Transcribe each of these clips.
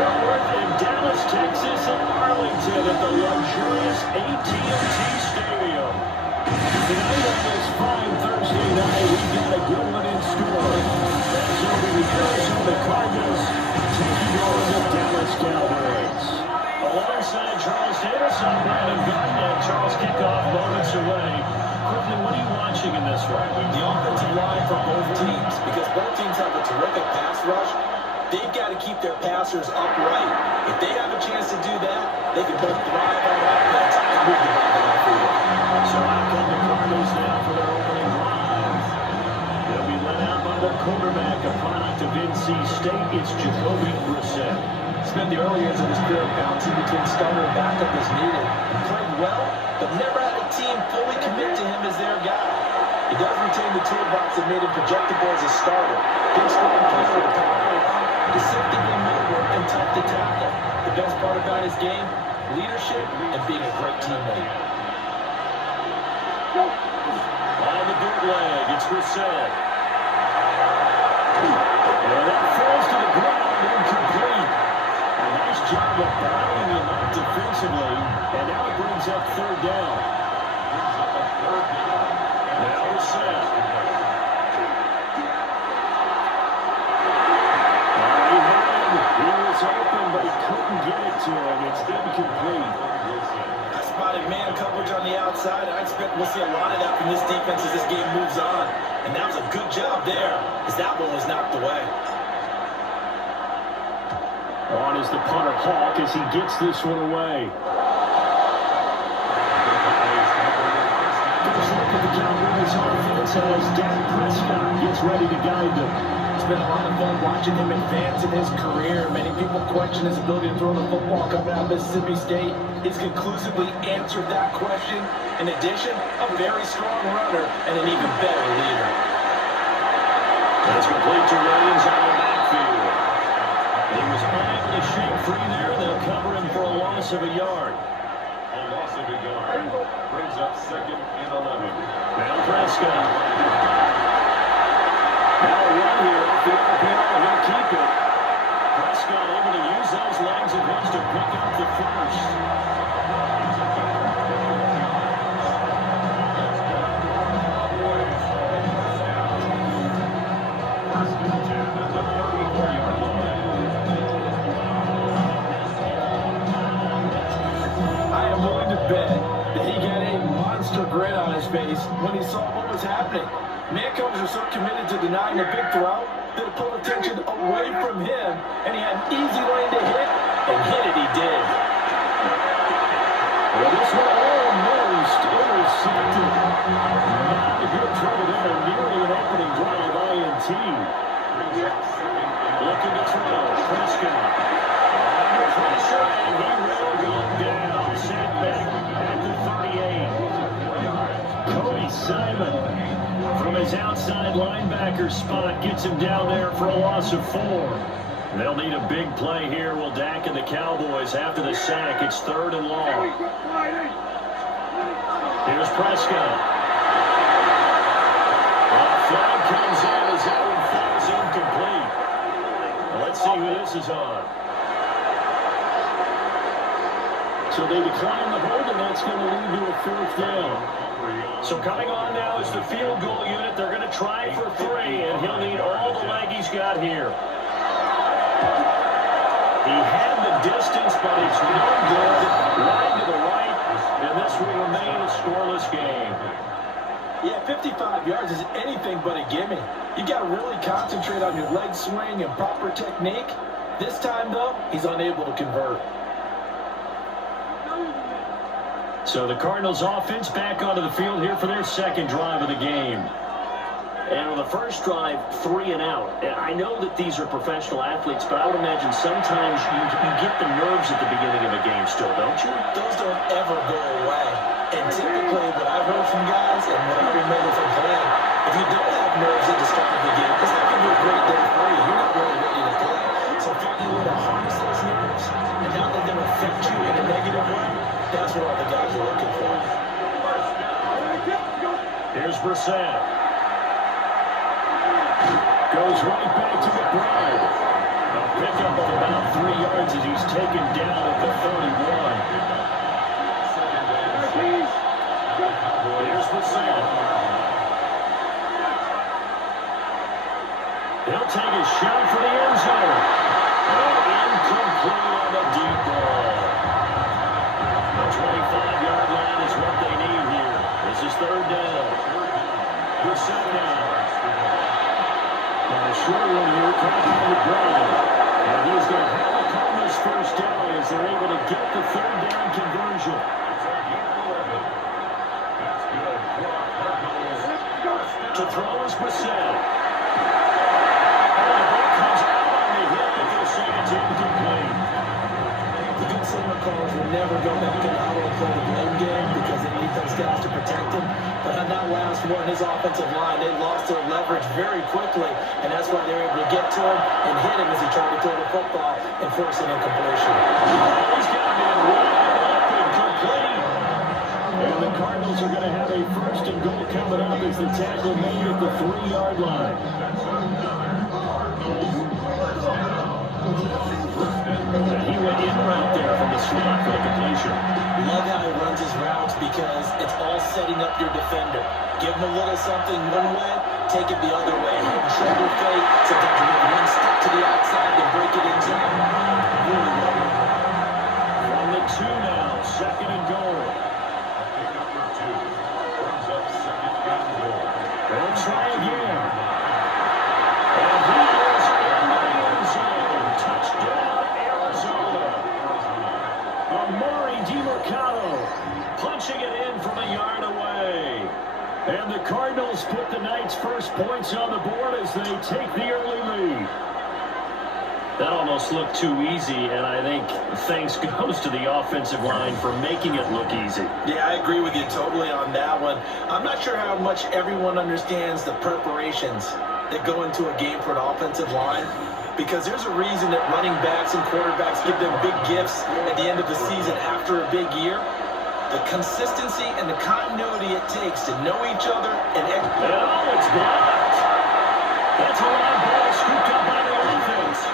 Fort Worth in Dallas, Texas, and Arlington at the luxurious AT&T Stadium. Tonight on this fine Thursday night, we've got a good one in store. That's over the Arizona Cardinals taking on the Dallas Cowboys. Alongside Charles Davis, I'm Brandon Garnett. Charles, kickoff moments away. Quickly, what are you watching in this one? The offensive line for both teams, because both teams have a terrific pass rush. They've got to keep their passers upright. If they have a chance to do that, they can both thrive on offense and move the ball downfield. So out come the Cardinals now for their opening drive. They'll be led out by their quarterback, a product of NC State. It's Jacoby Brissett. Spent the early years of his career bouncing between starter and backup as needed. He played well, but never had a team fully commit to him as their guy. He does retain the toolbox that made him projectable as a starter. Big strong player with power, deceptively mobile and tough to tackle. The best part about his game, leadership and being a great teammate. On the bootleg, it's Brissett. And that falls to the ground, incomplete. A nice job of bounding him up defensively, and now it brings up third down. Now Brissett. He was open, but he couldn't get it to him. It's incomplete. I spotted man coverage on the outside. I expect we'll see a lot of that from this defense as this game moves on. And that was a good job there, as that one was knocked away. On is the punter Hawk as he gets this one away. First look at the Cowboys offense as Dak Prescott gets ready to guide them. It's been a lot of fun watching him advance in his career. Many people question his ability to throw the football coming out of Mississippi State. He's conclusively answered that question. In addition, a very strong runner and an even better leader. That's complete to Williams on the backfield. He was unable to shake free there. They'll cover him for a loss of a yard. A loss of a yard brings up 2nd and 11. Now Prescott. Now a run here off the RPO. He'll keep it. Prescott able to use those legs of his to pick up the first. Grin on his face when he saw what was happening. Man coaches are so committed to denying the big throw that it pulled attention away from him, and he had an easy lane to hit, and hit it he did. Well, this one almost intercepted. Not a good trouble there, nearly an opening drive, INT. Looking to throw, Prescott. Under pressure, and he will go down. Set back at the 38. Simon from his outside linebacker spot gets him down there for a loss of 4. They'll need a big play here. Will Dak and the Cowboys after the sack. It's 3rd and long. Here's Prescott. Flag comes in as that one falls incomplete. Well, let's see who this is on. So they decline the hold, and that's going to lead to a 4th down. So coming on now is the field goal unit. They're going to try for 3, and he'll need all the leg he's got here. He had the distance, but it's no good. Line to the right, and this will remain a scoreless game. Yeah, 55 yards is anything but a gimme. You got to really concentrate on your leg swing and proper technique. This time, though, he's unable to convert. So the Cardinals offense back onto the field here for their 2nd drive of the game. And on the first drive, 3 and out. And I know that these are professional athletes, but I would imagine sometimes you get the nerves at the beginning of a game still, don't you? Those don't ever go away. And typically what I've heard from guys and what I remember from playing, if you don't have nerves at the start of the game, it's not going to be a great day for you. You're not really ready to play. So finding a way to harness those nerves and not let them affect you in a negative way, that's what all the guys are looking for. Here's Brissett. Goes right back to McBride. A pickup of about 3 yards take a shot for the end zone. And incomplete on the deep ball. The 25-yard line is what they need here. This is third down. The set down. And a short one here coming from the ground. And he's going to have the Cardinals first down as they're able to get the third down conversion. To throw is Brissett. And the ball comes out on the hit, but they'll say it's incomplete. The good signal callers will never go back and auto play the blame game because they need those guys to protect him. But on that last one, his offensive line, they lost their leverage very quickly, and that's why they were able to get to him and hit him as he tried to throw the football and force an incompletion. He's got to be wide open, complete. And the Cardinals are going to have a first and goal coming up as the tackle made at the 3-yard line. And he went in right there from the slot for the completion. Love how he runs his routes because it's all setting up your defender. Give him a little something one way, take it the other way. Shoulder fake, sometimes you make one step to the outside and break it inside. Really well. From the 2 now, second and goal. They'll try again. And he is in the end zone. Touchdown, Arizona. Amari DiMercado punching it in from a yard away. And the Cardinals put the Knights' first points on the board as they take the early lead. That almost looked too easy, and I think thanks goes to the offensive line for making it look easy. Yeah, I agree with you totally on that one. I'm not sure how much everyone understands the preparations that go into a game for an offensive line, because there's a reason that running backs and quarterbacks give them big gifts at the end of the season after a big year. The consistency and the continuity it takes to know each other and... Oh, it's blocked. That's a long ball scooped up by the offense.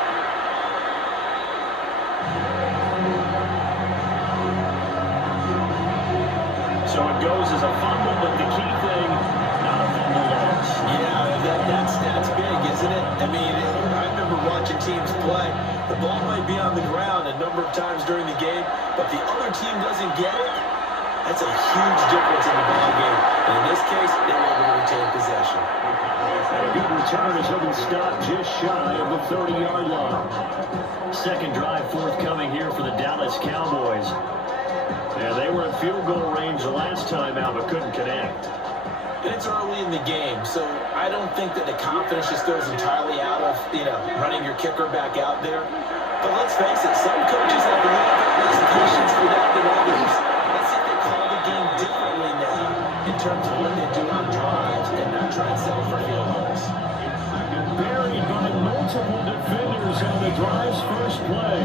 So it goes as a fumble, but the key thing, not a fumble loss. Yeah, that's big, isn't it? I mean, I remember watching teams play. The ball might be on the ground a number of times during the game, but the other team doesn't get it. That's a huge difference in the ball game. And in this case, they were able to retain possession. And a good return as he'll be stopped just shy of the 30-yard line. Second drive forthcoming here for the Dallas Cowboys. Yeah, they were in field goal range the last time out, but couldn't connect. And it's early in the game, so I don't think that the confidence just goes entirely out of, running your kicker back out there. But let's face it, some coaches have a little bit less patience for that than others. Let's see if they call the game differently now in terms of what they do on drives and not try and settle for field goals. Buried by multiple defenders on the drive's first play.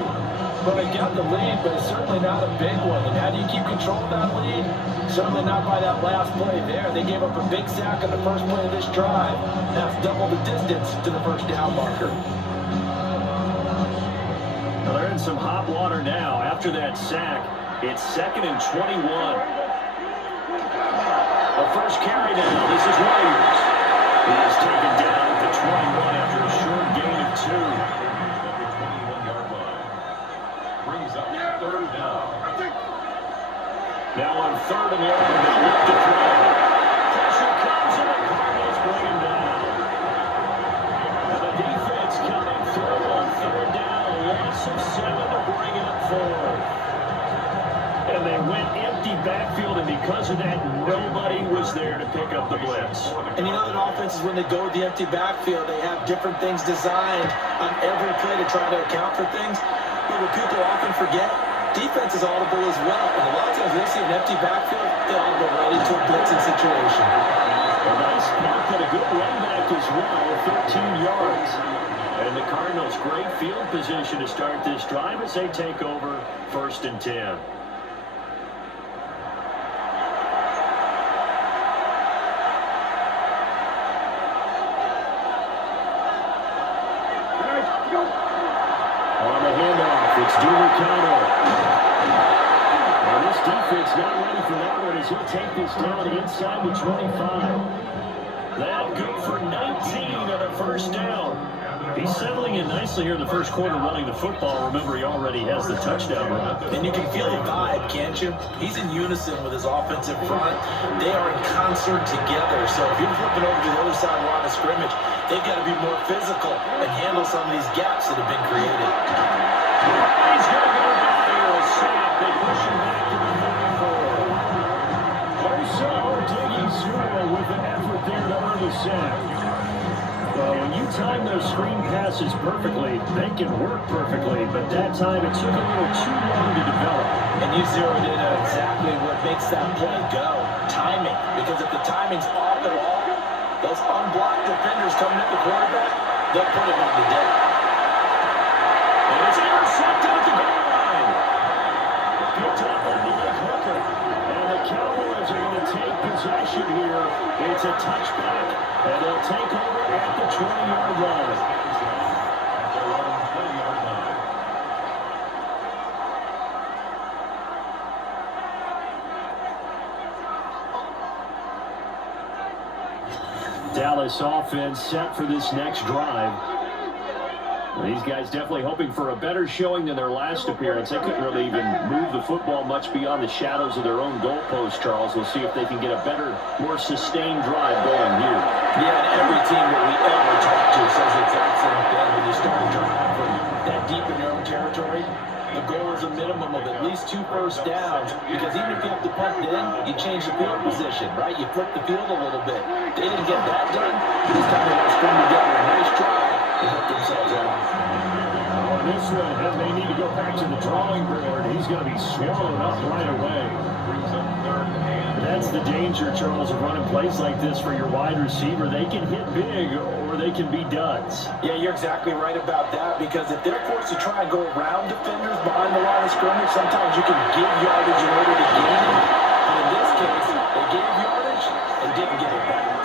But they got the lead, but it's certainly not a big one. And how do you keep control of that lead? Certainly not by that last play there. They gave up a big sack on the first play of this drive. That's double the distance to the first down marker. Well, they're in some hot water now. After that sack, it's 2nd and 21. The first carry now. This is Williams. He is taken down at the 21 after a short gain of 2. Third down. Now on 3rd and long, they look to throw. Pressure comes and the Cardinals bring him down. And the defense coming through on 3rd down. A loss of 7 to bring it up 4th. And they went empty backfield, and because of that, nobody was there to pick up the blitz. And that offense is when they go with the empty backfield, they have different things designed on every play to try to account for things. But what people often forget, defense is audible as well. And a lot of times they see an empty backfield, they audible right into a blitzing situation. A nice block and a good run back as well, 13 yards. And the Cardinals, great field position to start this drive as they take over 1st and 10. On the handoff, it's DiMercado. Now this defense not ready for that one as he'll take this down inside the 25. That good for 19 on a first down. He's settling in nicely here in the first quarter running the football. Remember, he already has the touchdown run. And you can feel the vibe, can't you? He's in unison with his offensive front. They are in concert together. So if you're flipping over to the other side of the line of scrimmage, they've got to be more physical and handle some of these gaps that have been created. He's going to go down here. A sack. They push him back to the 34. So digging through with an effort there to earn the sack. Well, when you time those screen passes perfectly, they can work perfectly, but that time it took a little too long to develop. And you zeroed in on exactly what makes that play go. Timing. Because if the timing's off at all, those unblocked defenders coming at the quarterback, they'll put him on the deck. And it's intercepted at the goal line. Picked up on the hooker. And the Cowboys are going to take possession here. It's a touchback, and they'll take over at the 20-yard line. Dallas offense set for this next drive. These guys definitely hoping for a better showing than their last appearance. They couldn't really even move the football much beyond the shadows of their own goalpost, Charles. We'll see if they can get a better, more sustained drive going here. Yeah, and every team that we ever talk to says the exact same thing. When you start a drive from that deep in your own territory, the goal is a minimum of at least 2 first downs, because even if you have to punt it in, you change the field position, right? You flip the field a little bit. They didn't get that done. This time they got to string together a nice drive to help themselves out. On this one, and they need to go back to the drawing board. He's going to be swallowed up right away. That's the danger, Charles, of running plays like this for your wide receiver. They can hit big, or they can be duds. Yeah, you're exactly right about that, because if they're forced to try and go around defenders behind the line of scrimmage, sometimes you can give yardage in order to gain it. But in this case, they gave yardage and didn't get it back.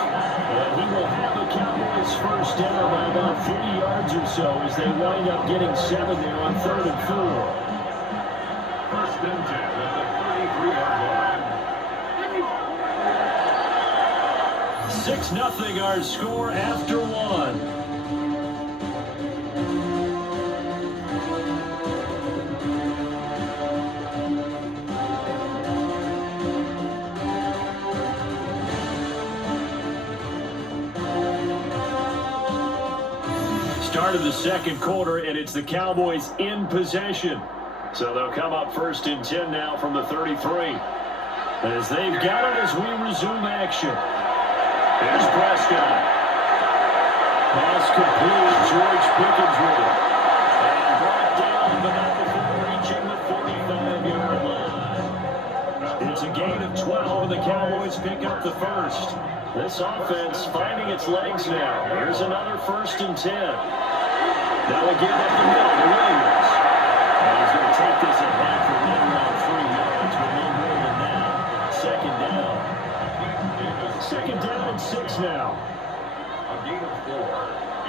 And he will have the Cowboys first down by about 30 yards or so as they wind up getting 7 there on 3rd and 4. First and 10 at the 33-yard line. 6-0 our score after 1. Start of the second quarter, and it's the Cowboys in possession. So they'll come up 1st and 10 now from the 33. As they've got it as we resume action. Here's Prescott. Pass complete. George Pickens with it. And brought down, but not before reaching the 45-yard line. It's a gain of 12, and the Cowboys pick up the first. This offense finding its legs now. Here's another 1st and 10. Now we give up the middle to Williams. And he's going to take this at half for right around 3 yards, but no more than that. 2nd down. 2nd down and 6 now. A gain of 4.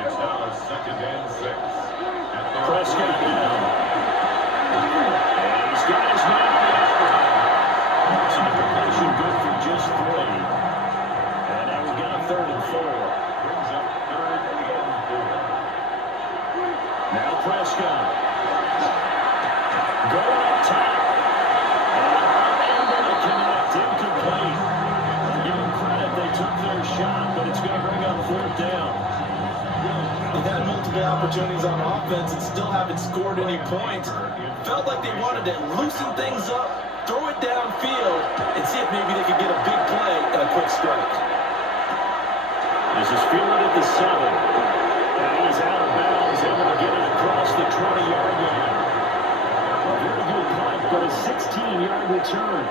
It's now a 2nd and 6. Prescott down. And he's got his man on the outside. It's an completion good for just 3. And now we've got a 3rd and 4. Brings up 3rd and 4. Now Prescott. Going up top. And unable to connect. Incomplete. Give them credit. They took their shot, but it's going to bring up 4th down. They've had multiple opportunities on offense and still haven't scored any points. Felt like they wanted to loosen things up, throw it downfield, and see if maybe they could get a big play and a quick strike. This is fielded at the 7. And he's out of bounds, able to get it across the 20-yard line. A very good punt, but a 16-yard return.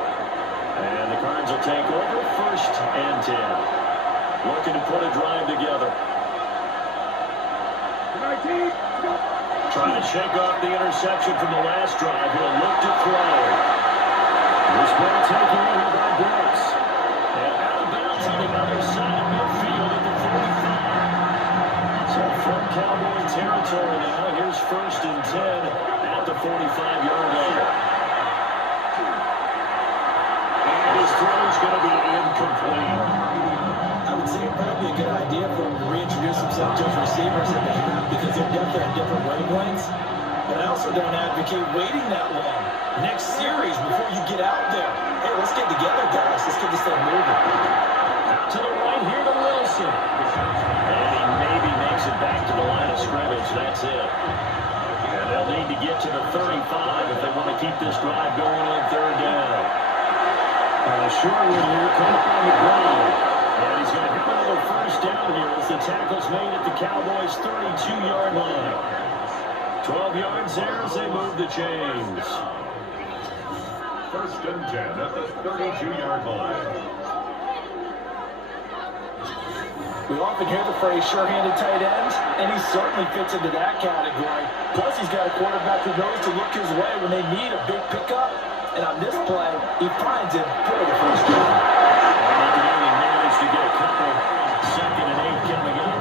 And the Cards will take over 1st and 10. Looking to put a drive together. Trying to shake off the interception from the last drive. He'll look to throw. This ball taken over by Brooks. And out of bounds on the other side of midfield at the 45. So from Cowboy territory now, here's 1st and 10 at the 45-yard line. And his throw is going to be incomplete. I would say it might be a good idea idea for him to reintroduce himself to his receivers in the draft because they're definitely on different wavelengths. But I also don't advocate waiting that long. Next series before you get out there. Hey, let's get together, guys. Let's get this thing moving. Out to the right here to Wilson. And he maybe makes it back to the line of scrimmage. That's it. And they'll need to get to the 35 if they want to keep this drive going on third down. Sherwood here coming up on the ground. And he's going to have another first down here as the tackle's made at the Cowboys' 32-yard line. 12 yards there as they move the chains. First and 10 at the 32-yard line. We often hear the phrase sure-handed tight ends, and he certainly fits into that category. Plus, he's got a quarterback who knows to look his way when they need a big pickup. And on this play, he finds it for the first down. And they can only manage to get a couple. Second and 8 coming up.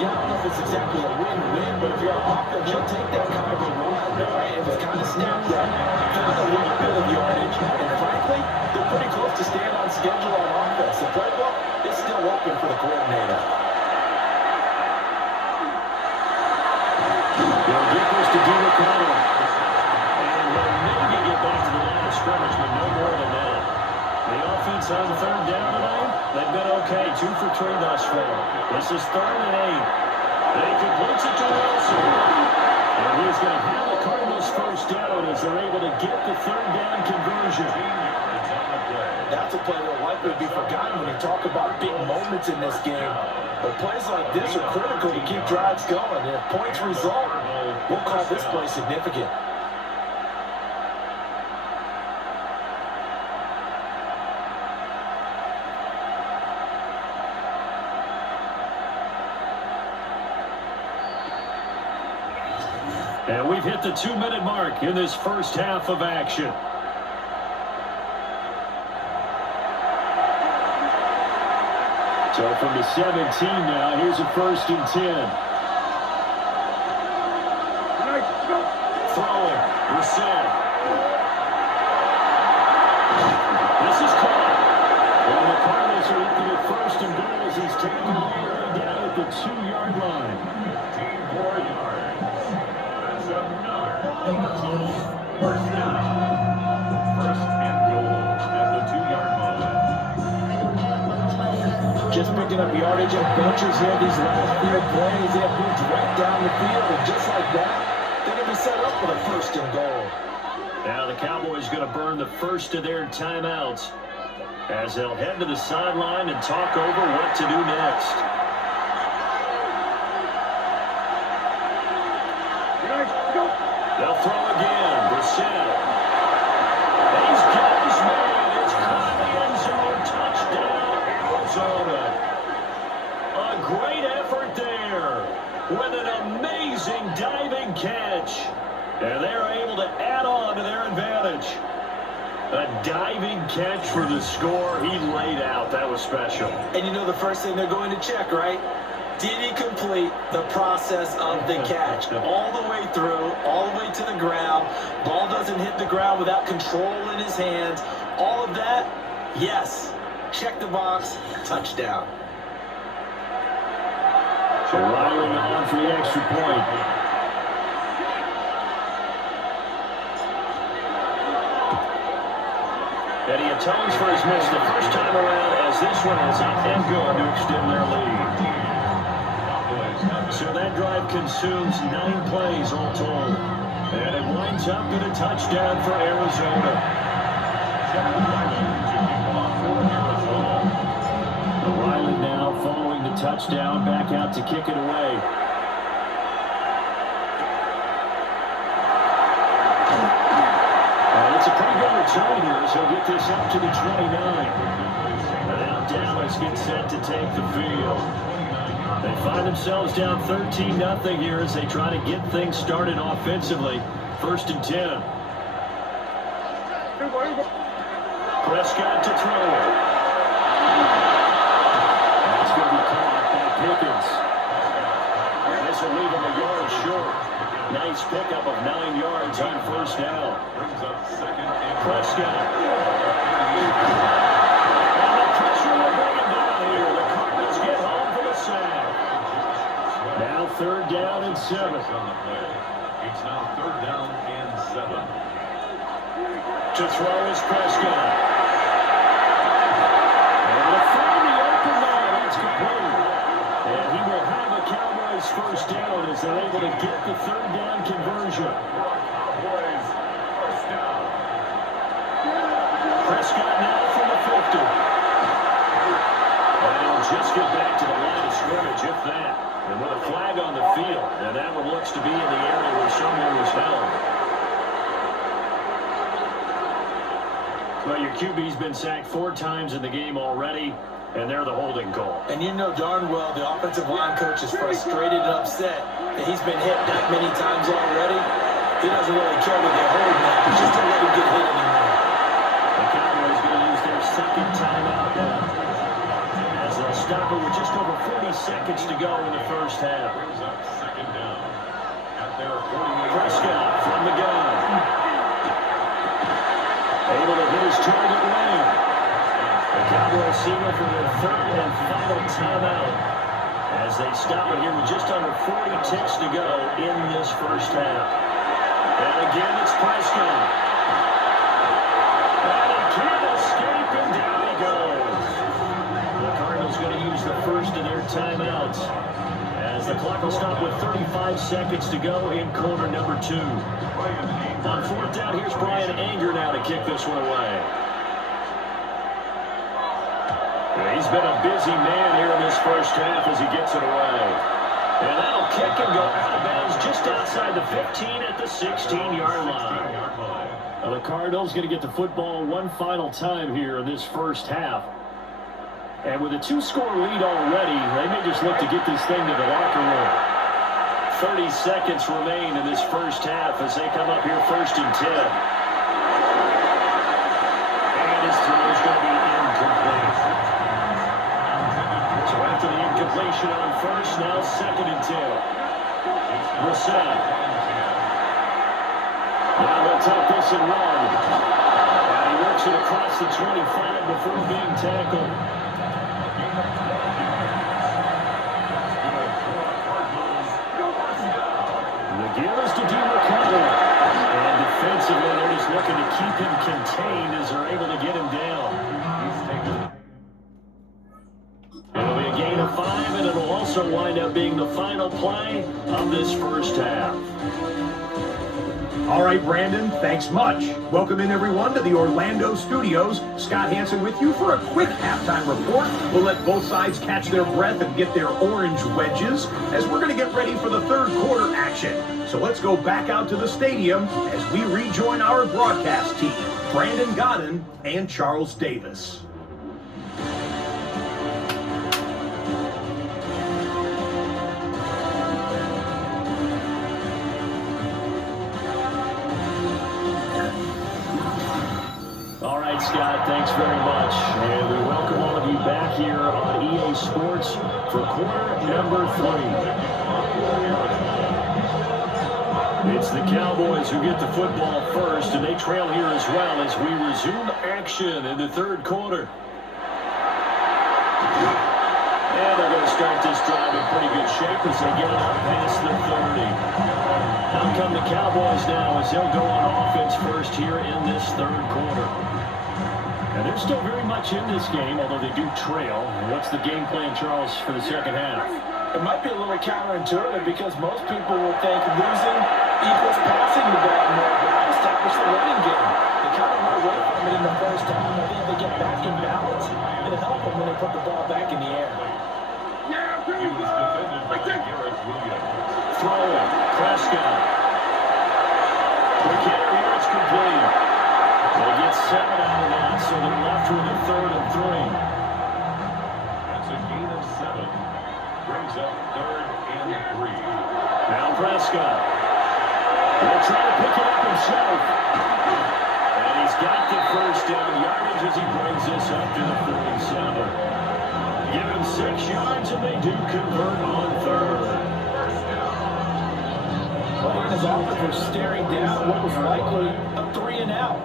Yeah, I don't know if it's exactly a win-win, but if you're an offense, you'll take that kind of a run, right? It was kind of snapped up, found a little bit of yardage, and frankly, they're pretty close to staying on schedule on offense. The playbook is still open for the coordinator. They'll get this to Dean O'Connell. And he'll maybe get back to the line of scrimmage, but no more than that. The offense on third down tonight, they've been okay. 2 for 3 thus far. This is third and 8. They completes it to Wilson. And he's going to have the Cardinals first down as they're able to get the third down conversion. That's a play that will likely be forgotten when you talk about big moments in this game. But plays like this are critical to keep drives going. And if points result, we'll call this play significant. And we've hit the 2-minute mark in this first half of action. So from the 17 now, here's a first and 10. Throwing, Brissett. This is caught. And the Cardinals are looking at first and goal as he's taken away down at the 2-yard line. 4 yards. That's another first down. First and goal at the 2-yard line. Just picking up yardage and bunches here these last few plays. They have moved right down the field, and just like that, they're going to be set up for the first and goal. Now the Cowboys going to burn the first of their timeouts as they'll head to the sideline and talk over what to do next. They'll throw again. Brissett. He's got his man. It's caught in the end zone. Touchdown, Arizona. A great effort there with an amazing diving catch. And they're able to add on to their advantage. A diving catch for the score. He laid out. That was special. And you know the first thing they're going to check, right? Did he complete the process of the catch? All the way through, all the way to the ground. Ball doesn't hit the ground without control in his hands. All of that, yes. Check the box, touchdown. Riley on for the extra point. And he atones for his miss the first time around as this one is up and good to extend their lead. So that drive consumes 9 plays all told. And it winds up with a touchdown for Arizona. Riley now following the touchdown, back out to kick it away. It's a pretty good return here, so he'll get this up to the 29. And now Dallas gets set to take the field. They find themselves down 13-0 here as they try to get things started offensively. First and 10. Prescott to throw it. That's going to be caught by Pickens. And this will leave him a yard short. Nice pickup of 9 yards on first down. Prescott. And the pressure will bring him down here. The Cardinals get home third down and 7. On the play. It's now third down and 7. To throw is Prescott. And to find the open man, that's complete. And he will have a Cowboys first down as they're able to get the third down conversion. Cowboys first down. Prescott now from the 50. And he'll just get back to the line of scrimmage, if that. And with a flag on the field, and that one looks to be in the area where someone was held. Well, your QB's been sacked 4 times in the game already, and they're the holding call. And you know darn well the offensive line coach is frustrated and upset that he's been hit that many times already. He doesn't really care that they're holding him, just don't let him get hit anymore. The Cowboys going to use their second timeout now, as they'll stop it with just over 40 seconds to go in the first half. Brings up second down at their 48. Prescott from the gun. Able to hit his target lane. The Cowboys signal for their third and final timeout as they stop it here with just under 40 ticks to go in this first half. And again, it's Prescott. And he can't escape, and down he goes. The Cardinals going to use the first of their timeouts as the clock will stop with 35 seconds to go in quarter number 2. On fourth down, here's Brian Anger now to kick this one away. He's been a busy man here in this first half as he gets it away. And that'll kick and go out of bounds just outside the 15 at the 16-yard line. Now the Cardinals going to get the football one final time here in this first half. And with a 2-score lead already, they may just look to get this thing to the locker room. 30 seconds remain in this first half as they come up here first and 10. And his throw is going to be incomplete. So after the incompletion on first, now second and 10. Brissett. Now they'll take this and run. And he works it across the 25 before being tackled. The give is to DeMcCullough. And defensively, they're just looking to keep him contained as they're able to get him down. It'll be a gain of 5, and it'll also wind up being the final play of this first half. All right, Brandon, thanks much. Welcome in, everyone, to the Orlando studios. Scott Hansen with you for a quick halftime report. We'll let both sides catch their breath and get their orange wedges as we're going to get ready for the third quarter action. So let's go back out to the stadium as we rejoin our broadcast team, Brandon Godden and Charles Davis. Scott, thanks very much. And we welcome all of you back here on EA Sports for quarter number 3. It's the Cowboys who get the football first, and they trail here as well as we resume action in the third quarter. And they're going to start this drive in pretty good shape as they get it up past the 30. Out come the Cowboys now as they'll go on offense first here in this third quarter. And they're still very much in this game, although they do trail. What's the game plan, Charles, for the second half? It might be a little counterintuitive because most people will think losing equals passing the ball more, but establish the running game. They kind of run away from it in the first half. I think they get back in balance. It'll help them when they put the ball back in the air. He was defended by Garrett Williams. Throwing, Prescott. The carry here, it's complete. They get 7 out of that, so they're left with a third and 3. That's a gain of 7. Brings up third and 3. Now Prescott. He'll try to pick it up himself. And he's got the first down yardage as he brings this up to the 47. Give him 6 yards, and they do convert on third. Well, his offense was staring down what was likely a 3 and out.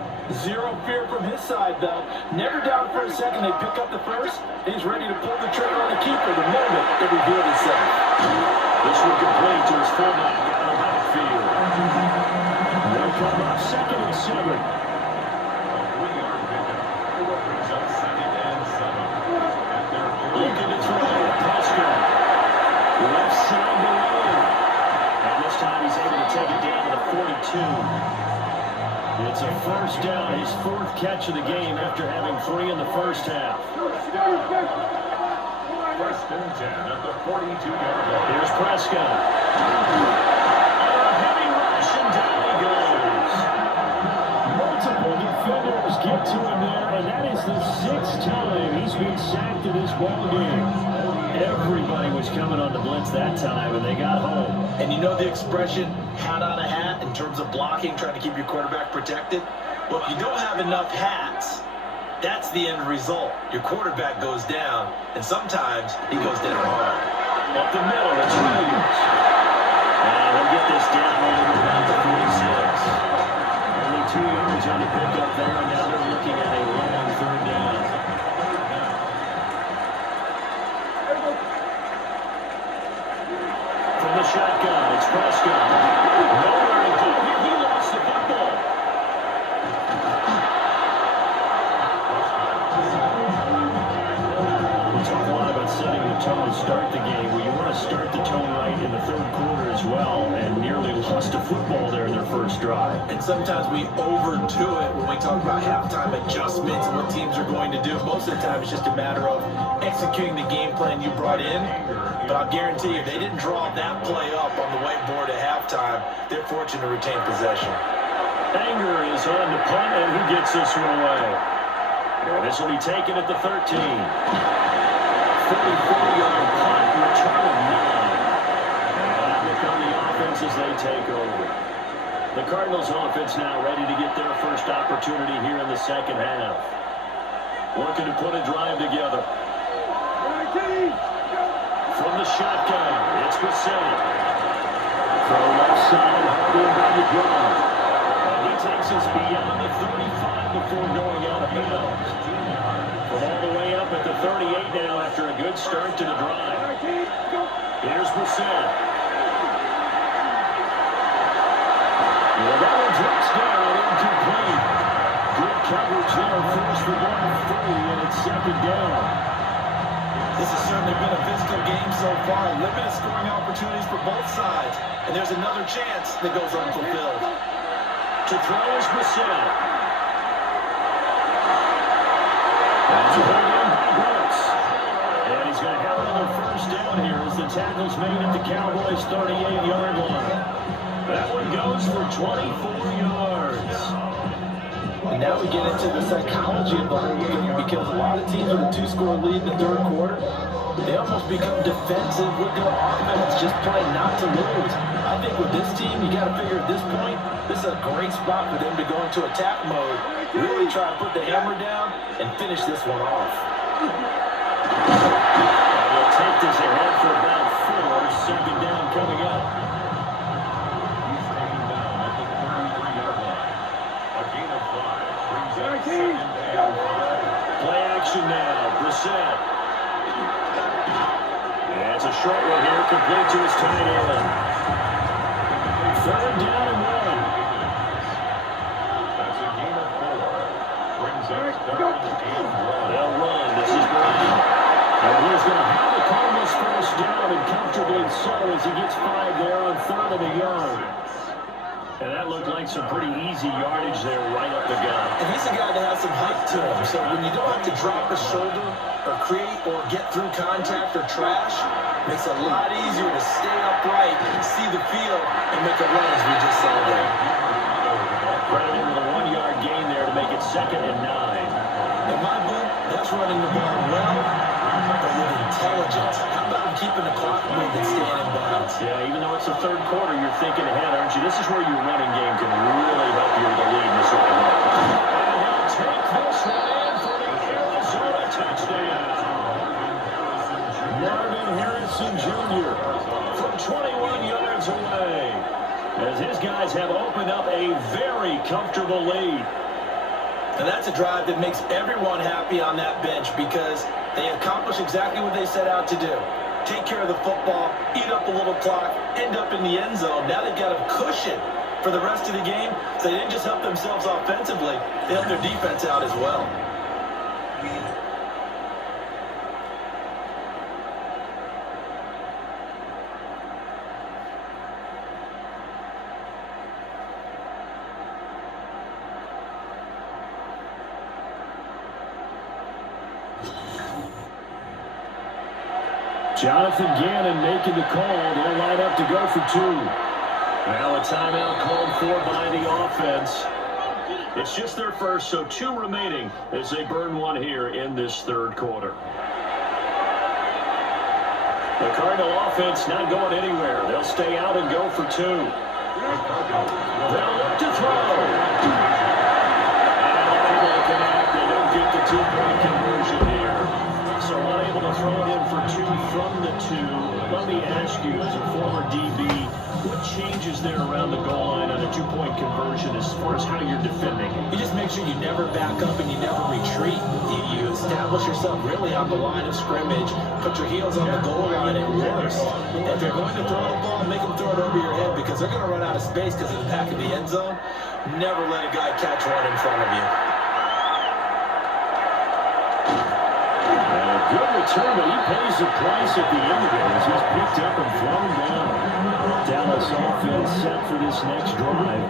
Zero fear from his side, though. Never down for a second. They pick up the first. He's ready to pull the trigger on the keeper the moment it revealed itself. This will complete to his fullback out of the backfield. They'll come up 2nd and 7. A 3-yard pickup. Brings up 2nd and 7. At their 40. Looking to throw. Prescott. Left side to Lane. And this time he's able to take it down to the 42. It's a first down, his 4th catch of the game after having 3 in the first half. 1st and 10 at the 42-yard line. Here's Prescott. Under a heavy rush, and down he goes. Multiple defenders get to him there, and that is the 6th time he's been sacked in this ballgame. Everybody was coming on the blitz that time, and they got home. And you know the expression, hat on a hat, in terms of blocking, trying to keep your quarterback protected? Well, if you don't have enough hats, that's the end result. Your quarterback goes down, and sometimes he goes down hard. Up the middle, it's Williams. And he'll get this down over about the 46. Only 2 yards on the pickup there, and now they're looking at a long 3rd down. From the shotgun, it's Prescott. Nowhere to go here. He lost the football. We talk a lot about setting the tone to start the game. Well, you want to start the tone right in the 3rd quarter as well, and nearly lost a football there in their first drive. And sometimes we overdo it when we talk about halftime adjustments and what teams are going to do. Most of the time, it's just a matter of executing the game plan you brought in. But I'll guarantee you, they didn't draw that play up on the whiteboard at halftime. They're fortunate to retain possession. Anger is on the punt, and he gets this one away. And this will be taken at the 13. 44-yard punt, return of 9. And look on the offense as they take over. The Cardinals offense now ready to get their first opportunity here in the 2nd half. Working to put a drive together. From the shotgun, it's Brissett. From left side, Harden by the drive. And he takes us beyond the 35 before going out of bounds. From all the way up at the 38 now after a good start to the drive. Here's Brissett. Well, that one drops down, incomplete. Good coverage there, forced the ball free, and it's 2nd down. This has certainly been a physical game so far. Limited scoring opportunities for both sides. And there's another chance that goes unfulfilled. To throw is Brissett. That's a hold in by Brooks. And he's going to have another first down here as the tackle's made at the Cowboys' 38-yard line. That one goes for 24 yards. And now we get into the psychology of the whole game, because a lot of teams with a 2-score lead in the 3rd quarter, they almost become defensive with their offense, just playing not to lose. I think with this team, you got to figure at this point, this is a great spot for them to go into attack mode, really try to put the hammer down and finish this one off. And we'll take this ahead for about 4. 2nd down coming up. He's taken down at the 33-yard line. A gain of 5 brings up 2nd and 5. Play action now. Brissett. And it's a short one here, complete to his tight end. 3rd down and 1. That's a gain of 4. Brings up 3rd and 1. They'll run. This is Brown. And he's going to have the Cardinals first down, and comfortably so as he gets 5 there on 3rd of a yard. And that looked like some pretty easy yardage there right up the gut. And he's a guy that has some height to him, so when you don't have to drop a shoulder or create or get through contact or trash, it makes it a lot easier to stay upright, see the field, and make a run, as we just saw there. Credit him with a 1-yard gain there to make it 2nd and 9. In my book, that's running the ball well, but with intelligence. How about him keeping the clock moving, staying in bounds? Yeah, even though it's the 3rd quarter, you're thinking ahead, aren't you? This is where your running game can really help you with the lead in this one. And he'll take this one in for the Arizona touchdown. Marvin Harrison Jr. from 21 yards away, as his guys have opened up a very comfortable lead. And that's a drive that makes everyone happy on that bench, because they accomplish exactly what they set out to do. take care of the football, eat up a little clock, end up in the end zone. Now they've got a cushion for the rest of the game, so they didn't just help themselves offensively, they helped their defense out as well. Jonathan Gannon making the call. They'll line up to go for two. Now a timeout called for by the offense. It's just their first, so two remaining as they burn one here in this third quarter. The Cardinal offense not going anywhere. They'll stay out and go for two. They'll look to throw. And unable to connect. They don't get the two-point conversion here. So unable to throw it in for two from the two. Let me ask you, as a former DB, what changes there around the goal line on a two-point conversion as far as how you're defending? You just make sure you never back up and you never retreat. You establish yourself really on the line of scrimmage, put your heels on the goal line, and worse, if they're going to throw the ball, make them throw it over your head because they're going to run out of space because of the back of the end zone. Never let a guy catch one in front of you. Good return, but he pays the price at the end of it as he's picked up and thrown down. Dallas offense set for this next drive.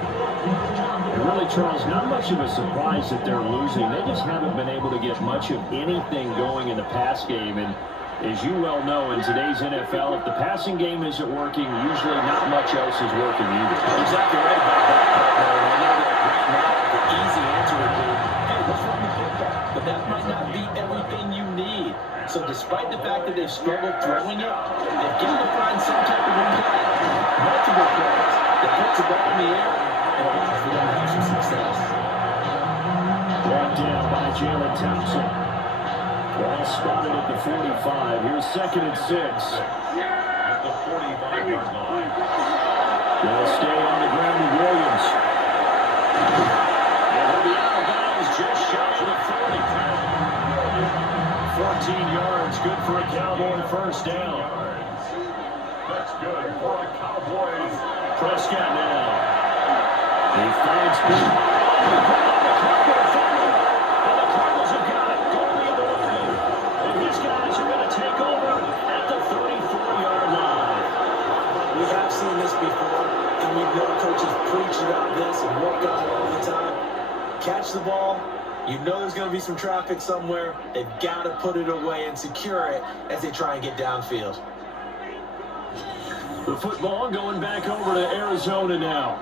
And really, Charles, not much of a surprise that they're losing. They just haven't been able to get much of anything going in the pass game. And as you well know, in today's NFL, if the passing game isn't working, usually not much else is working either. Exactly right about that, partner. And I know that right now the easy answer would be, hey, let's run the football. But that might not be everything you need. So despite the fact that they've struggled throwing it, they've got to find some type of a play, multiple plays, that puts the ball in the air and allows for them to have some success. Brought down by Jalen Thompson. Ball spotted at the 45. Here's 2nd and 6. At the 45-yard line. They'll stay on the ground with Williams. And he'll be out of bounds just shy of the 40. 14 yards, good for a Cowboy first down. That's good for a Cowboys. Prescott now. He finds speed. And the Cardinals have got it going the other way. And these guys are going to take over at the 34-yard line. We have seen this before, and we've known coaches preach about this and work on it all the time. Catch the ball. You know there's going to be some traffic somewhere. They've got to put it away and secure it as they try and get downfield. The football going back over to Arizona now.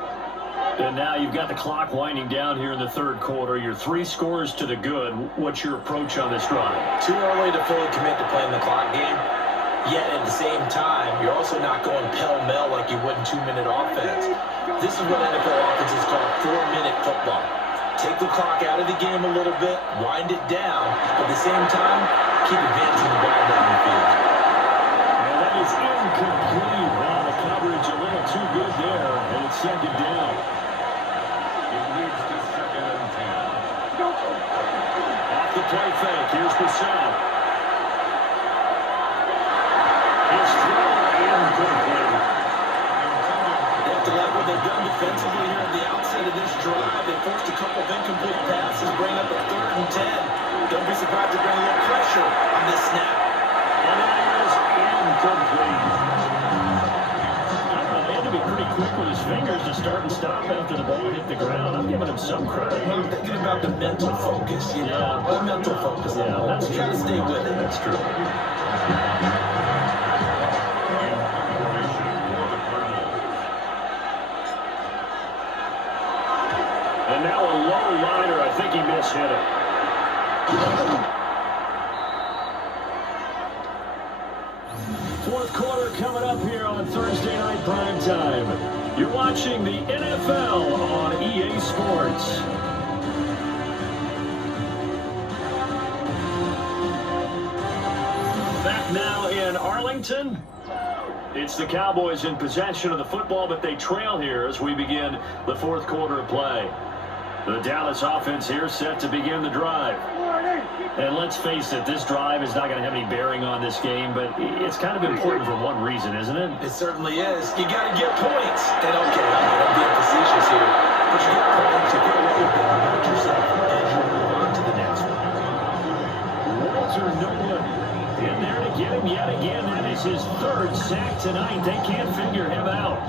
And now you've got the clock winding down here in the third quarter. You're 3 scores to the good. What's your approach on this drive? Too early to fully commit to playing the clock game. Yet at the same time, you're also not going pell-mell like you would in 2-minute offense. This is what NFL offenses call 4-minute football. Take the clock out of the game a little bit, wind it down, but at the same time, keep advancing the ball down the field. And that is incomplete. Wow, the coverage a little too good there, and it's 2nd down. It leads to 2nd and 10. Off the play fake, here's Bissell. His throw incomplete. They have to like what they've done defensively here at the outset of this drive. They forced a couple of incomplete passes, bring up a 3rd and 10. Don't be surprised to bring a little pressure on this snap. And it is incomplete. I don't know, they had to be pretty quick with his fingers to start and stop after the ball hit the ground. I'm giving him some credit. I'm thinking about the mental focus, you know. Yeah. The mental focus. Yeah, that's you got to stay with it. That's true. And now a low liner. I think he mishit it. Fourth quarter coming up here on Thursday Night Prime Time. You're watching the NFL on EA Sports. Back now in Arlington. It's the Cowboys in possession of the football, but they trail here as we begin the fourth quarter of play. The Dallas offense here set to begin the drive. And let's face it, this drive is not going to have any bearing on this game, but it's kind of important for one reason, isn't it? It certainly is. You got to get points. And okay, I'm being facetious here, but you get points, you feel really good about yourself as you move on to the next one. Walter Nolan in there to get him yet again. That is his third sack tonight. They can't figure him out.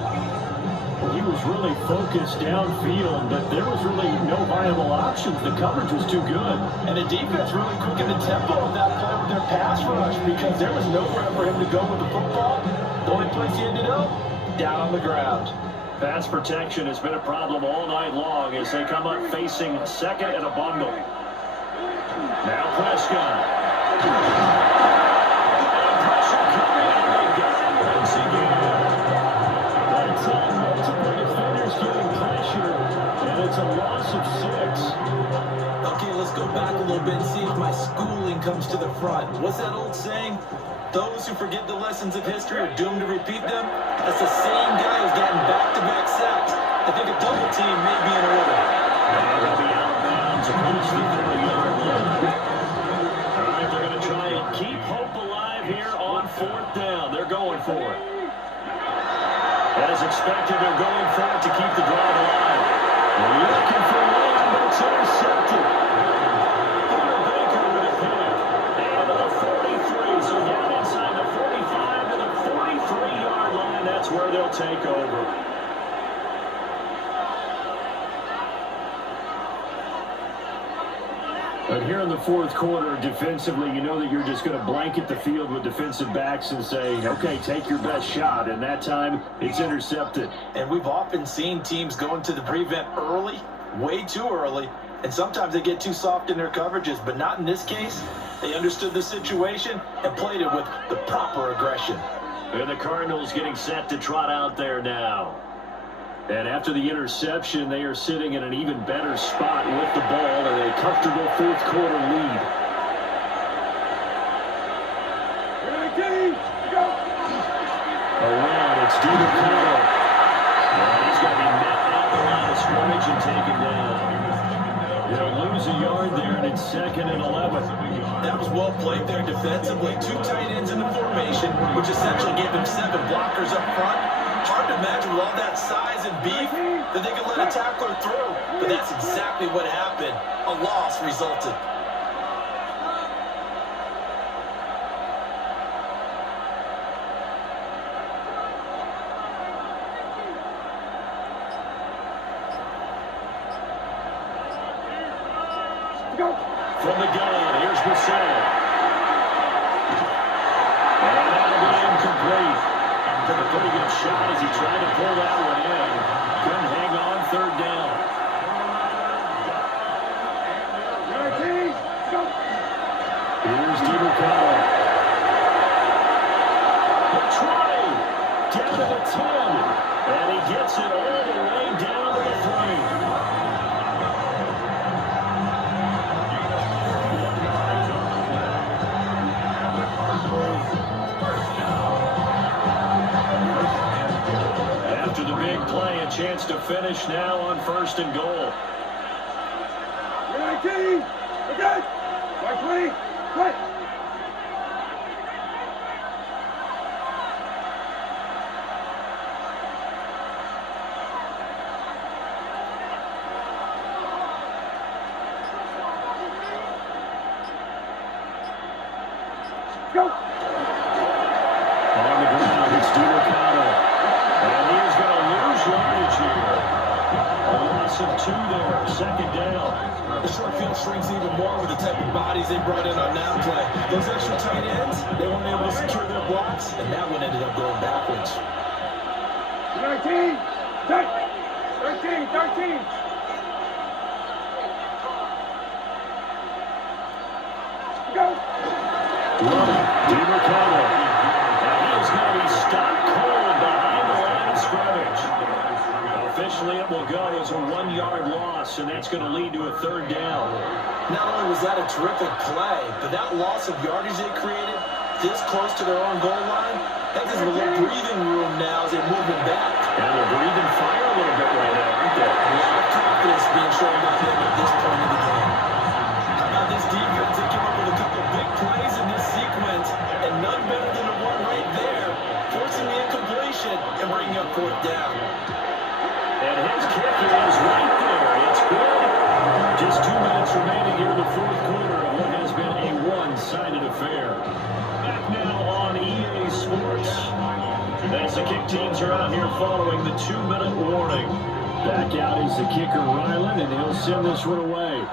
He was really focused downfield, but there was really no viable options. The coverage was too good. And the defense really quickened the tempo of that play with their pass rush because there was nowhere for him to go with the football. The only place he ended up, down on the ground. Pass protection has been a problem all night long as they come up facing second and a bundle. Now Prescott. Pressure coming, and they got him once again. That's multiple defenders getting pressure, and it's a loss of 6. Okay, let's go back a little bit and see if my schooling comes to the front. What's that old saying? Those who forget the lessons of history are doomed to repeat them. That's the same guy who's gotten back-to-back sacks. I think a double team may be in order. And they'll be out of bounds across the 30-yard line. All right, they're going to try and keep hope alive here on 4th down. They're going for it. As expected, they're going for it to keep the drive alive. Looking for one, but it's intercepted. Peter Baker with a pick. And to the 43, so down inside the 45 to the 43-yard line. That's where they'll take over. But here in the 4th quarter, defensively, you know that you're just going to blanket the field with defensive backs and say, okay, take your best shot. And that time, it's intercepted. And we've often seen teams go into the prevent early, way too early, and sometimes they get too soft in their coverages. But not in this case. They understood the situation and played it with the proper aggression. And the Cardinals getting set to trot out there now. And after the interception, they are sitting in an even better spot with the ball and a comfortable 4th quarter lead. Around, it's Steven Cowboys. And he's going to be met at the line of scrimmage and taken down. They'll lose a yard there, and it's 2nd and 11. That was well played there defensively. 2 tight ends in the formation, which essentially gave them 7 blockers up front. Hard to imagine with all that size and beef that they could let a tackler through. But that's exactly what happened. A loss resulted. From the gun, here's Bissell. And that'll be incomplete. Took a pretty good shot as he tried to pull that one in. Couldn't hang on 3rd down. Here's DeMarcado. The try down to the 10. And he gets it all the way down to the 3. After the big play, a chance to finish now on 1st and goal. On the ground, it's DeMarcado. And he is going to lose yardage here. A loss of 2 there, 2nd down. The short field shrinks even more with the type of bodies they brought in on that play. Those extra tight ends, they weren't able to secure their blocks, and that one ended up going backwards. 13! 13! Go! DeMarcado. And he is going to be stopped cold behind the line of scrimmage. Officially, it will go as a 1-yard loss, and that's going to lead to a 3rd down. Not only was that a terrific play, but that loss of yardage they created this close to their own goal line, that gives them a little breathing room now as they move them back. And they're breathing fire a little bit right now, aren't they? A lot of confidence being shown by them at this point in the game. How about this defense? As the kick teams are out here following the 2-minute warning. Back out is the kicker, Ryland, and he'll send this one away.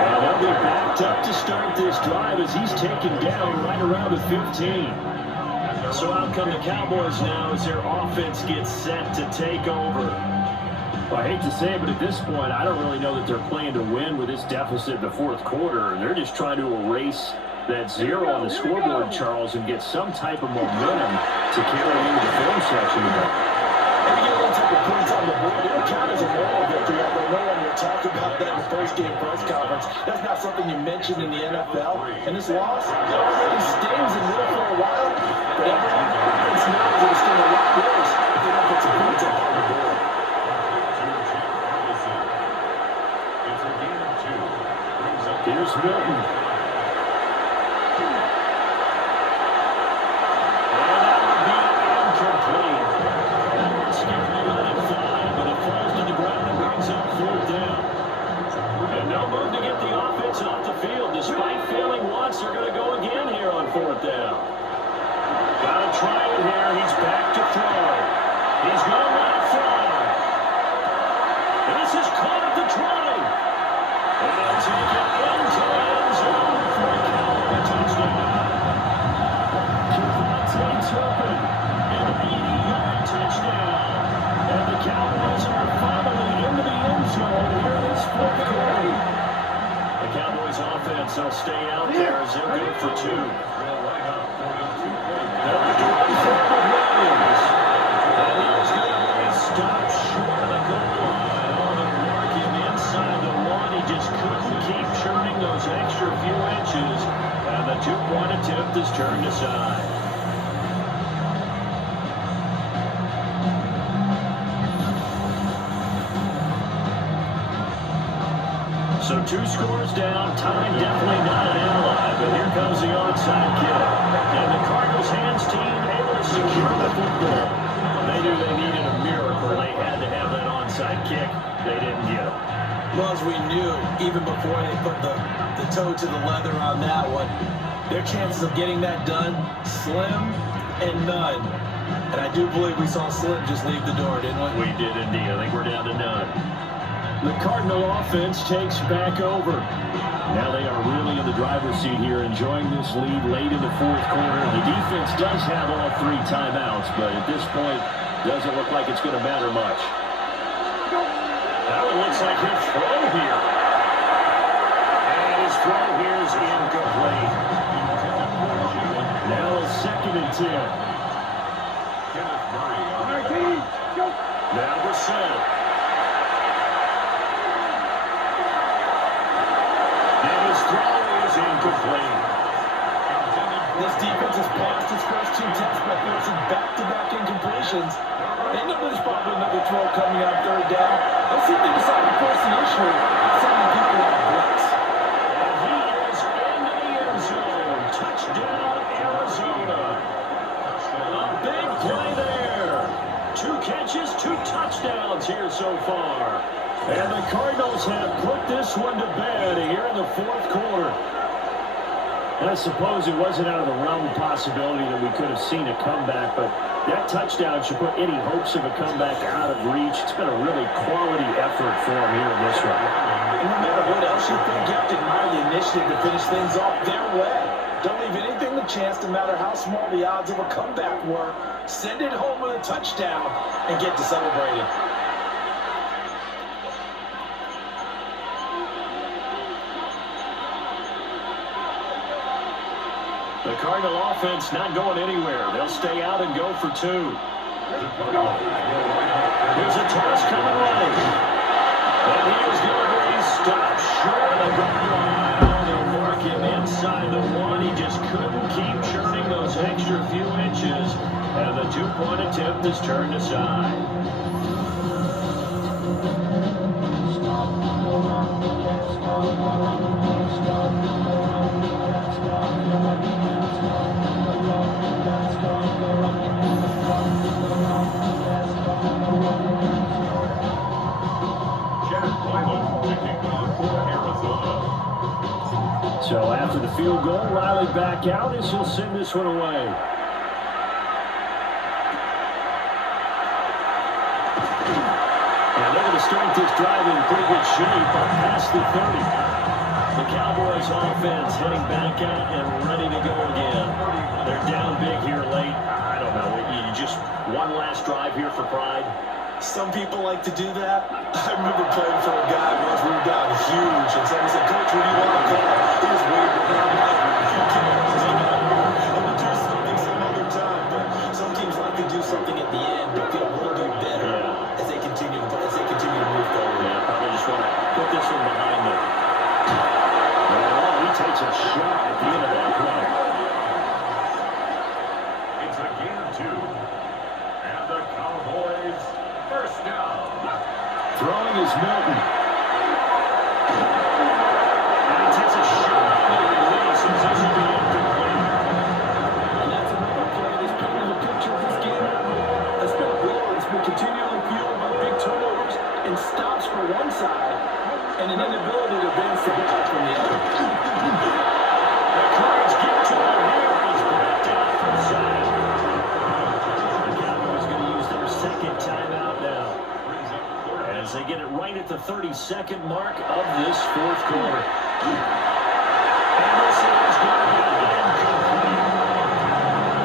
And they'll be backed up to start this drive as he's taken down right around the 15. So out come the Cowboys now as their offense gets set to take over. Well, I hate to say it, but at this point, I don't really know that they're playing to win with this deficit in the fourth quarter. They're just trying to erase that zero on the scoreboard, Charles, and get some type of momentum to carry into the film section. Maybe get a little type of points on the board. It'll count as a moral victory, although no one will talk about that in the post-game press conference. That's not something you mentioned in the NFL. And this loss, it already stings and will for a while, but everyone knows it will sting a lot worse if they don't put some points up on the board. It's a gain of 2. Brings up Here's Milton. Despite failing once, they're going to go again here on 4th down. Got to try it here. He's back to throw. He's going to let it fly. And this is caught at the 20. And they'll take it into the end zone for a Cowboy touchdown. Javante Turpin, an 80-yard touchdown. And the Cowboys are finally into the end zone here in this 4th quarter. The Cowboys offense will stay out there as they'll go for 2. They'll do it for Williams. And he's going to be stopped short of the goal line. On the mark him inside the 1. He just couldn't keep churning those extra few inches. And the 2-point attempt is turned aside. So 2 scores down, time definitely not an ally, but here comes the onside kick. And the Cardinals hands team able to secure the football. They knew they needed a miracle. They had to have that onside kick. They didn't get it. Well, as we knew, even before they put the toe to the leather on that one, their chances of getting that done, slim and none. And I do believe we saw Slim just leave the door, didn't we? We did indeed. I think we're down to none. The Cardinal offense takes back over. Now they are really in the driver's seat here, enjoying this lead late in the 4th quarter. The defense does have all 3 timeouts, but at this point, doesn't look like it's going to matter much. Now it looks like he'll throw here. And his throw here is incomplete. Now it's 2nd and 10. Now the set. Incomplete. This defense has passed its first 2 tests by forcing back-to-back incompletions. They know there's probably another throw coming on 3rd down. Let's see if they decide to force the issue by sending people on blitz. And he is into the end zone. Touchdown, Arizona. A big play there. 2 catches, 2 touchdowns here so far. And the Cardinals have put this one to bed here in the 4th quarter. And I suppose it wasn't out of the realm of possibility that we could have seen a comeback, but that touchdown should put any hopes of a comeback out of reach. It's been a really quality effort for them here in this one. And no matter what else you think, you have to admire the initiative to finish things off their way. Don't leave anything to chance, no matter how small the odds of a comeback were. Send it home with a touchdown and get to celebrating. The Cardinal offense not going anywhere. They'll stay out and go for 2. Here's a toss coming right. And he is going to be stopped short of the goal line. They'll mark him inside the 1. He just couldn't keep churning those extra few inches. And the 2-point attempt is turned aside. field goal. Riley back out as he'll send this one away. And they're going to start this drive in pretty good shape past the 30. The Cowboys offense heading back out and ready to go again. They're down big here late. I don't know. You just one last drive here for pride. Some people like to do that. I remember playing for a guy once we were down huge, and someone said, "Coach, what do you want to call?" He was waving around like, "Who cares? I'm going to do something some other time." But some teams like to do something at the end, but feel a little bit better as they continue to move forward. Yeah, probably just want to put this one behind them. Oh, he takes a shot at the end of that play. It's a gain of 2. And the Cowboys first down. Throwing is Milton. And he takes a shot at the release. This will be incomplete. And that's another play that's painting the picture of this game. That's been a blow. It's been continually fueled by big turnovers and stops from one side and an inability to advance the ball from the other. The Cards get to him here. He's brought down from side. The Cowboys going to use their second timeout now, as they get it right at the 32nd mark of this fourth quarter. And this is going to be incomplete.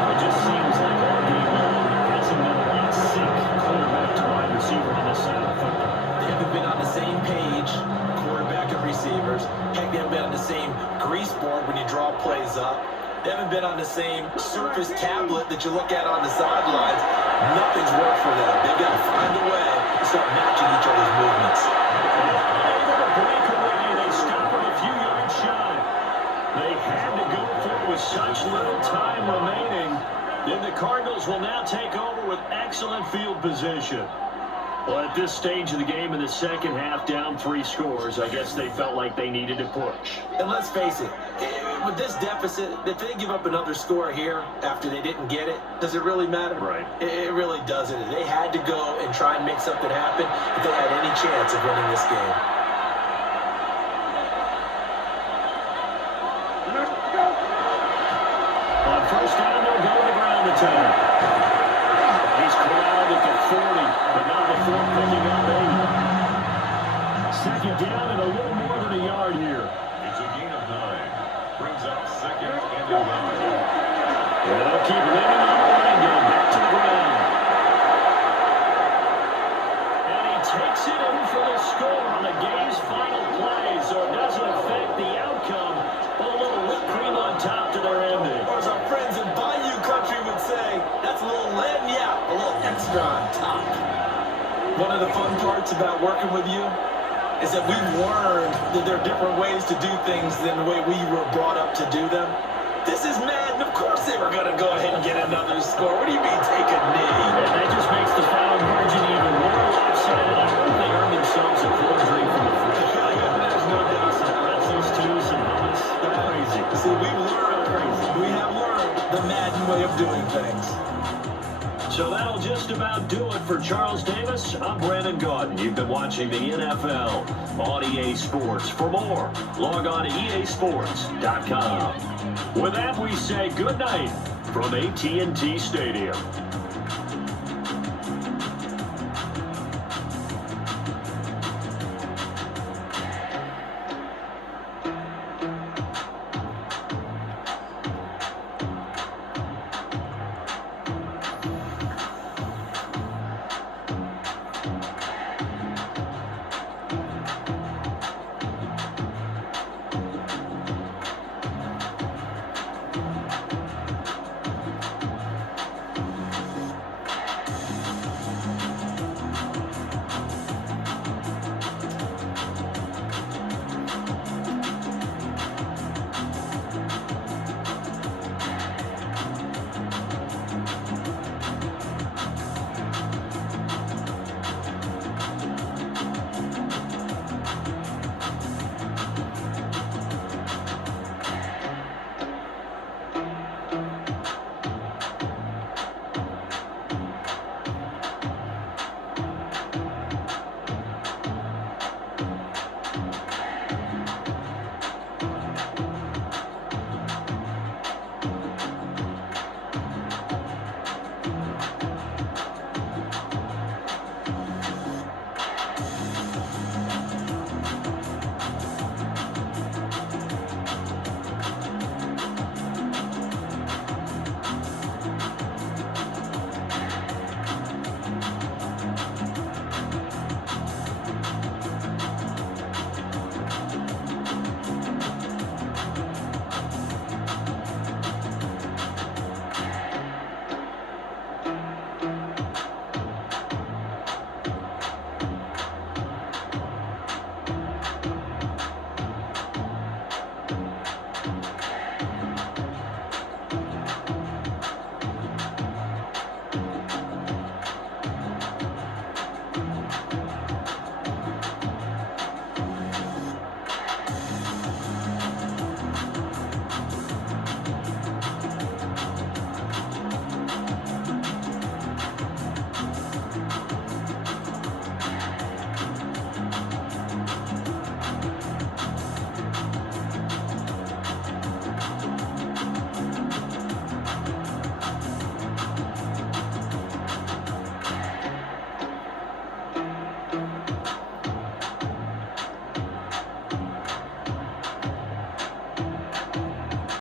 It just seems like all game long there hasn't been a lot of sync quarterback to wide receiver on this side of the football. They haven't been on the same page, quarterback and receivers. Heck, they haven't been on the same grease board when you draw plays up. They haven't been on the same Surface tablet that you look at on the sidelines. Nothing's worked for them. They've got to find a way to start matching each other's movements. Able to break away. They stop him a few yards shy. They had to go for it with such little time remaining. Then the Cardinals will now take over with excellent field position. Well, at this stage of the game in the second half, down 3 scores, I guess they felt like they needed to push. And let's face it, with this deficit, if they give up another score here after they didn't get it, does it really matter? Right. It really doesn't. They had to go and try and make something happen if they had any chance of winning this game. On first down, they'll go to the ground attack. He's corralled at the 40, but not before picking up 8. Second down and a little more than a yard here. It's a gain of 9. Brings up second and 11. And they'll keep leaning on the line game. Back to the ground. And he takes it in for the score on the game's final play, so it doesn't affect the outcome. A little whipped cream on top to their ending. Or as our friends in Bayou Country would say, that's a little lagniappe, a little extra on top. One of the fun parts about working with you is that we've learned that there are different ways to do things than the way we were brought up to do them. This is Madden. Of course they were going to go ahead and get another score. What do you mean take a knee? And that just makes the foul margin even more lopsided. I hope they earned themselves a cold drink from the front. There's no doubt. Some pretzels, too, some hummus. They're crazy. See, we have learned the Madden way of doing things. So that'll just about do it for Charles Davis. I'm Brandon Gaudin. You've been watching the NFL on EA Sports. For more, log on to easports.com. With that, we say good night from AT&T Stadium.